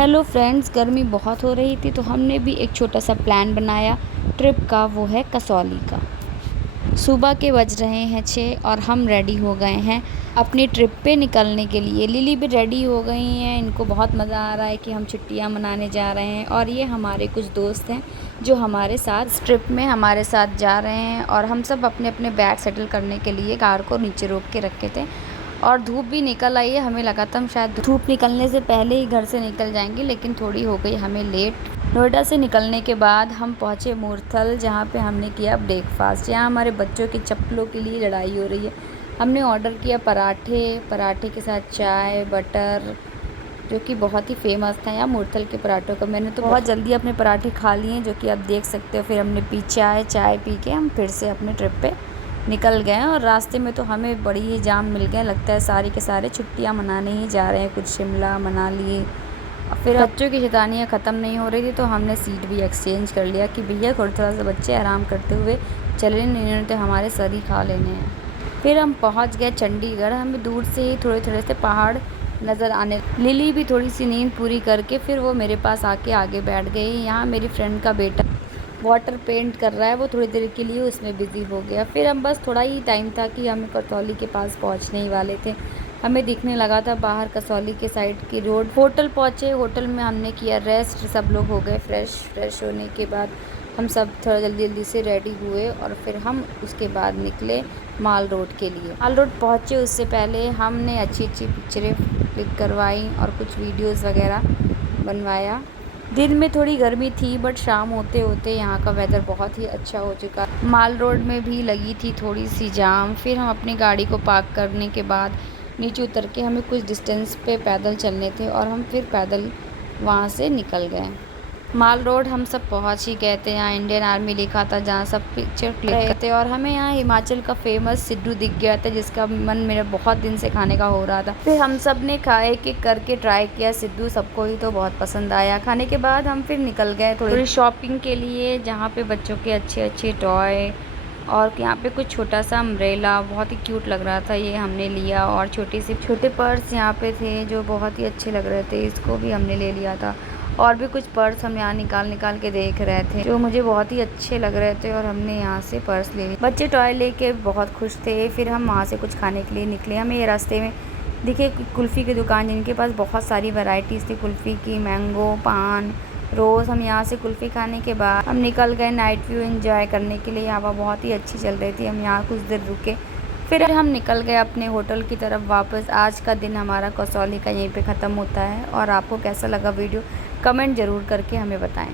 Hello friends, गर्मी बहुत हो रही थी तो हमने भी एक छोटा सा प्लान बनाया ट्रिप का। वो है कसौली का। सुबह के बज रहे हैं 6 और हम रेडी हो गए हैं अपनी ट्रिप पे निकलने के लिए। लिली भी रेडी हो गई हैं। इनको बहुत मज़ा आ रहा है कि हम छुट्टियां मनाने जा रहे हैं। और ये हमारे कुछ दोस्त हैं जो हमारे साथ इस ट्रिप में हमारे साथ जा रहे हैं। और हम सब अपने अपने बैग सेटल करने के लिए कार को नीचे रोक के रखे थे। और धूप भी निकल आई है। हमें लगा था हम शायद धूप निकलने से पहले ही घर से निकल जाएंगे, लेकिन थोड़ी हो गई हमें लेट। नोएडा से निकलने के बाद हम पहुंचे मूर्थल, जहां पे हमने किया ब्रेकफास्ट। यहाँ हमारे बच्चों की चप्पलों के लिए लड़ाई हो रही है। हमने ऑर्डर किया पराठे के साथ चाय बटर, जो कि बहुत ही फेमस था यहाँ मूर्थल के पराठों का। मैंने तो बहुत जल्दी अपने पराठे खा लिए, जो कि आप देख सकते हो। फिर हमने पी चाय पी के हम फिर से अपने ट्रिप पे निकल गए। और रास्ते में तो हमें बड़ी ही जाम मिल गया। लगता है सारे के सारे छुट्टियां मनाने ही जा रहे हैं, कुछ शिमला मनाली। और फिर बच्चों की शैतानियाँ ख़त्म नहीं हो रही थी तो हमने सीट भी एक्सचेंज कर लिया कि भैया थोड़ा सा बच्चे आराम करते हुए चले, इन्होंने तो हमारे सर ही खा लेने हैं। फिर हम पहुंच गए चंडीगढ़। हमें दूर से ही थोड़े से पहाड़ नज़र आने। लिली भी थोड़ी सी नींद पूरी करके फिर वो मेरे पास आके आगे बैठ गई। यहाँ मेरी फ्रेंड का बेटा वाटर पेंट कर रहा है, वो थोड़ी देर के लिए उसमें बिज़ी हो गया। फिर हम बस थोड़ा ही टाइम था कि हम कसौली के पास पहुंचने ही वाले थे। हमें दिखने लगा था बाहर कसौली के साइड की रोड। होटल पहुंचे, होटल में हमने किया रेस्ट। सब लोग हो गए फ्रेश होने के बाद हम सब थोड़ा जल्दी से रेडी हुए और फिर हम उसके बाद निकले माल रोड के लिए। माल रोड पहुँचे उससे पहले हमने अच्छी पिक्चरें क्लिक करवाई और कुछ वीडियोज़ वगैरह बनवाया। दिन में थोड़ी गर्मी थी, बट शाम होते होते यहाँ का वेदर बहुत ही अच्छा हो चुका। माल रोड में भी लगी थी थोड़ी सी जाम। फिर हम अपनी गाड़ी को पार्क करने के बाद नीचे उतर के हमें कुछ डिस्टेंस पे पैदल चलने थे और हम फिर पैदल वहाँ से निकल गए। माल रोड हम सब पहुँच ही गए थे। यहाँ इंडियन आर्मी लिखा था, जहाँ सब पिक्चर क्लिक रहे थे। और हमें यहाँ हिमाचल का फेमस सिड्डू दिख गया था, जिसका मन मेरा बहुत दिन से खाने का हो रहा था। फिर हम सब ने खाए कि करके ट्राई किया सिड्डू, सबको ही तो बहुत पसंद आया। खाने के बाद हम फिर निकल गए थोड़ी शॉपिंग के लिए, जहाँ पे बच्चों के अच्छे टॉय और यहाँ पे कुछ छोटा सा अम्ब्रेला बहुत ही क्यूट लग रहा था, ये हमने लिया। और छोटे पर्स यहाँ पे थे जो बहुत ही अच्छे लग रहे थे, इसको भी हमने ले लिया था। और भी कुछ पर्स हम यहाँ निकाल के देख रहे थे जो मुझे बहुत ही अच्छे लग रहे थे, और हमने यहाँ से पर्स ले लिए। बच्चे टॉय लेके बहुत खुश थे। फिर हम वहाँ से कुछ खाने के लिए निकले। हमें ये रास्ते में दिखे कुल्फ़ी की दुकान, जिनके पास बहुत सारी वैरायटीज़ थी कुल्फ़ी की, मैंगो, पान, रोज़। हम यहाँ से कुल्फ़ी खाने के बाद हम निकल गए नाइट व्यू एंजॉय करने के लिए। हवा बहुत ही अच्छी चल रही थी। हम यहाँ कुछ देर रुके, फिर हम निकल गए अपने होटल की तरफ वापस। आज का दिन हमारा कसौली का यहीं पे ख़त्म होता है। और आपको कैसा लगा वीडियो, कमेंट ज़रूर करके हमें बताएं।